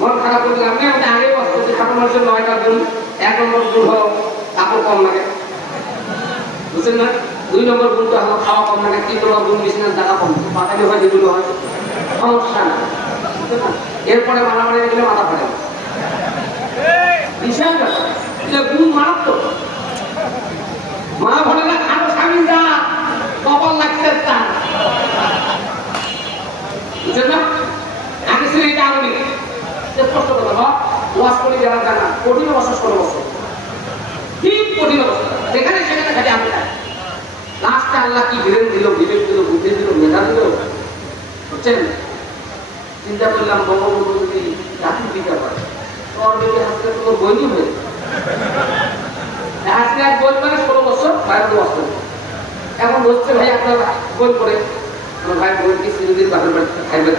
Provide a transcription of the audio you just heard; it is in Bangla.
মন খারাপ করলে আমি আগে বসতেছি ঠাকুর মানুষের 9টা গুণ। 1 নম্বর গুণ হলো কাপড় কম লাগে, বুঝছেন না? 2 নম্বর গুণটা হলো খাওয়া কম লাগে, 3 নম্বর গুণ বিছানার জায়গা কম, পাতালি হয় যেগুলো হয় সমস্যা না। এরপরে মারামারি গেলে মাথা ফাটে বিশাল ব্যাপার, এটা গুণ মারাত্মক। মা বলে না খাটো স্বামী যা কপাল লাগছে তা, বুঝছেন না? আগে ছিল এটা আগুনি স্পষ্ট কথা বা ওয়াশ করে যারা জানা কঠিন অবস্থা 16 বছর, ঠিক কঠিন অবস্থা, যেখানে সেখানে খালি আমি লাস্টে আল্লাহ কি বিরেন দিল, বিবেক দিল, বুদ্ধি দিল, মেধা দিল, বুঝছেন? চিন্তা করলাম বঙ্গবন্ধু যদি জাতির দিকে পারে তোর বেশি হাসতে তোর বইনি হয়ে আজকে এক বই মানে 16 বছর বাইরে বছর এখন বলছে ভাই আপনার বই করে ভাই বই কি সিরিজের বাপের বাড়ি খাইবে